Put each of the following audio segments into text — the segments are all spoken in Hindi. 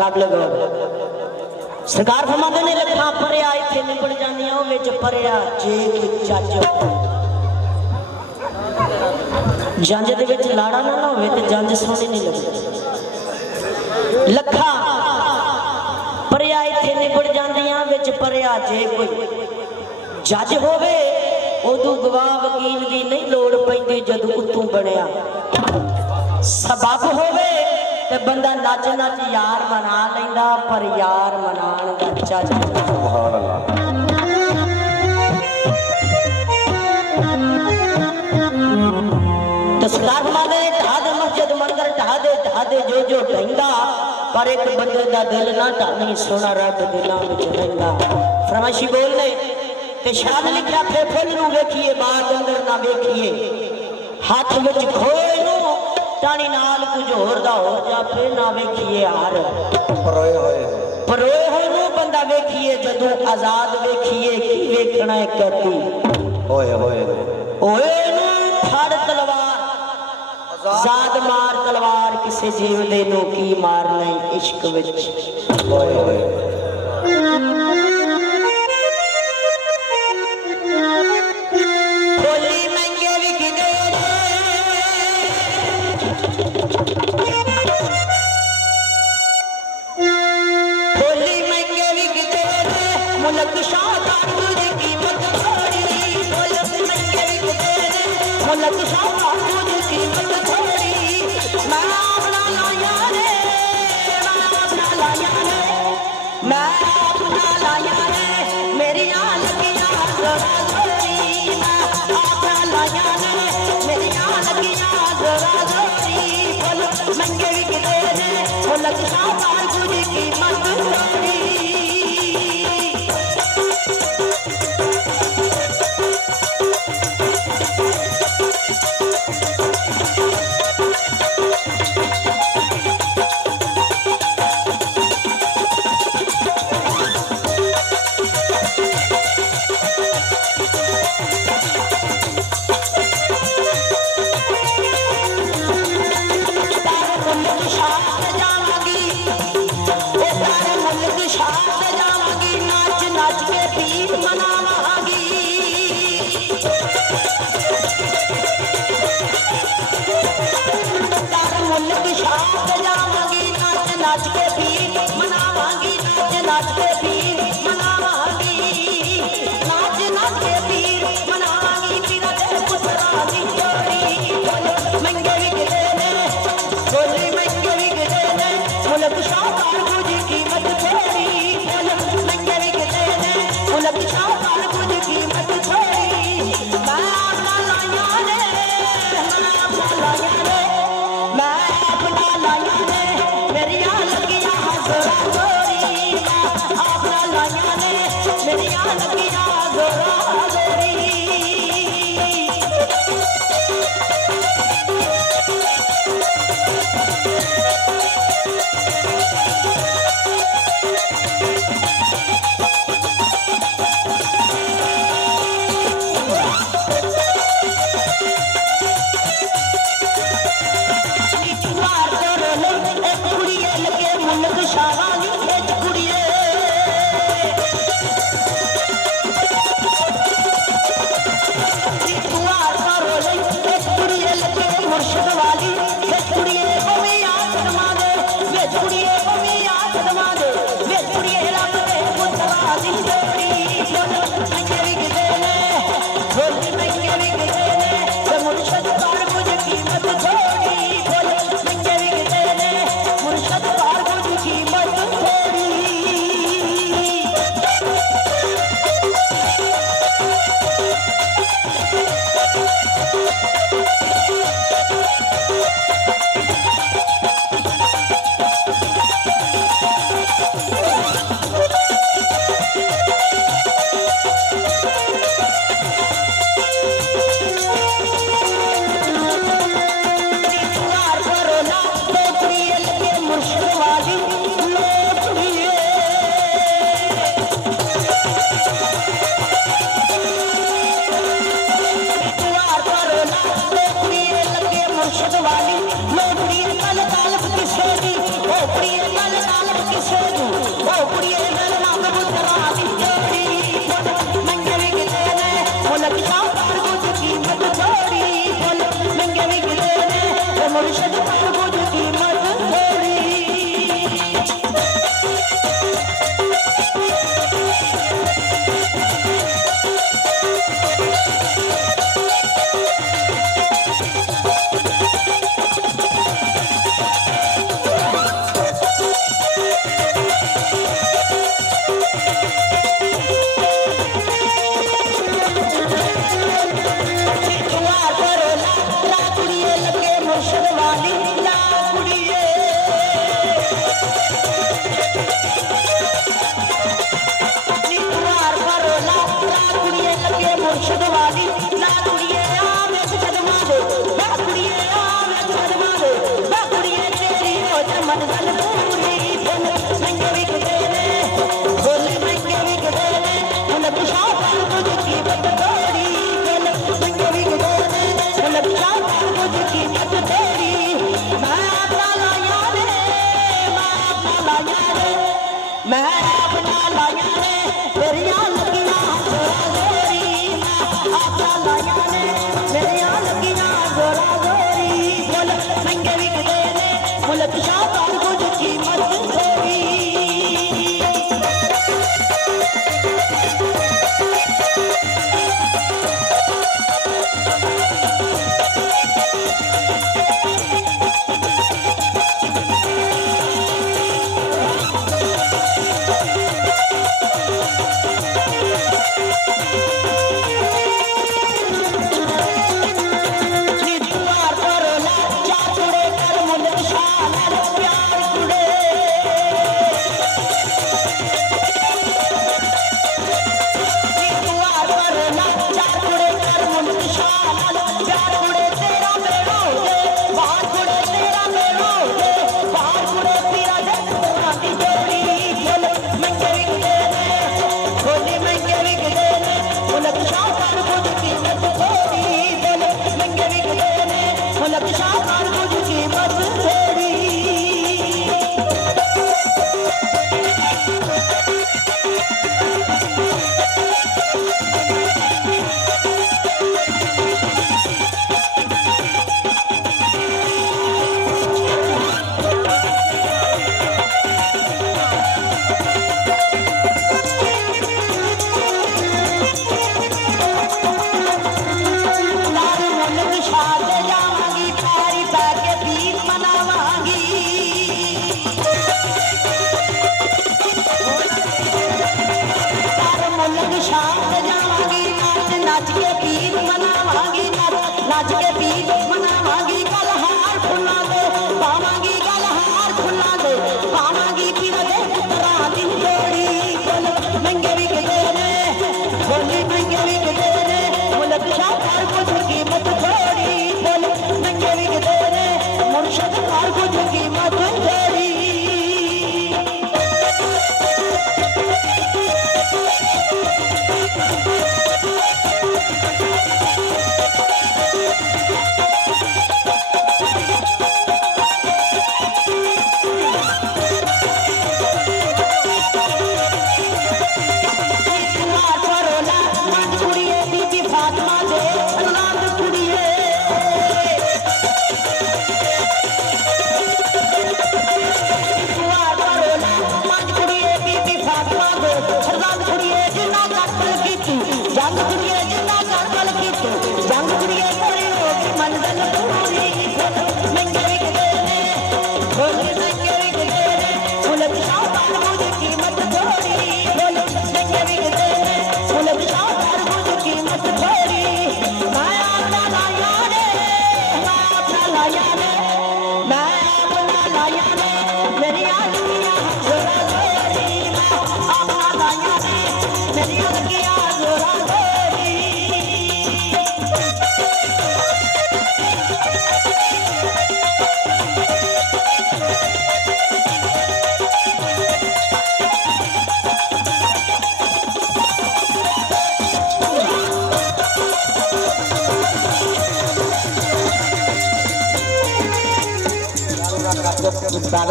काबिल गौर सरकार फरमाते ने लखा भरिया इत्थे निबड़ जांदियां ओह विच भरिया जे जज जंज दे विच लाड़ा ना होवे ते जंज सोहने नहीं लगदे लखा भरिया इत्थे निबड़ जांदियां विच भरिया जे कोई जज होवे उदू गवाह वकील की नहीं लोड़ पैंदी जदों उत्तों बनया सबब होवे ते बंदा नच नच यार मना लैंदा पर यार मनाण दा चज सुभान अल्लाह तो सरकार माने ढा दे मस्जिद मंदिर ढा दे जो ढहिंदा पर एक बंदे दा दिल ना ढानी सोना रब दिलां विच रहिंदा फरमाइशी बोलने ते शाद लिखा फे फुल नूं वेखीए बाग अंदर ना वेखीए हाथ विच खोए नूं टाणी नाल कुछ होर दा हो जापे ना वेखीए हार परोए होए नूं बंदा वेखीए जदों आजाद वेखीए की वेखना है कहती होए नूं फड़ तलवार आजाद मार तलवार किसे जीवदे नूं की मारना इश्क विच मैं अपना लाया ने मेरिया लगिया जोरा जोरी मैं अपना लाया ने मेरिया लगिया जोरा जोरी बोल महंगे बिकदे ने मुल्क शाहकार कुछ कीमत थोड़ी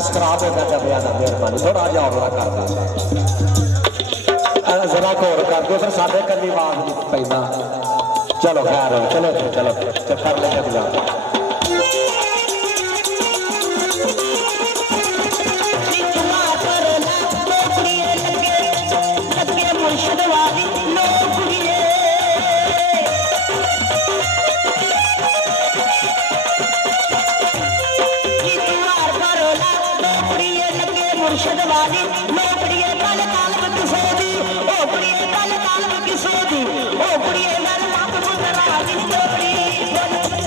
बैलेंस खराब होता जब ज्यादा मेहरबानी थोड़ा जा और कर दो जरा को और कर दो फिर साढ़े कली आवाज नहीं पैदा चलो खैर चलो चलो कर ले अगला मुर्शदवादी लोकड़िए कल तालब किसे दी ओ कुड़िए कल तालब किसे दी ओ कुड़िए गल मत मुंदरा दी जोड़ी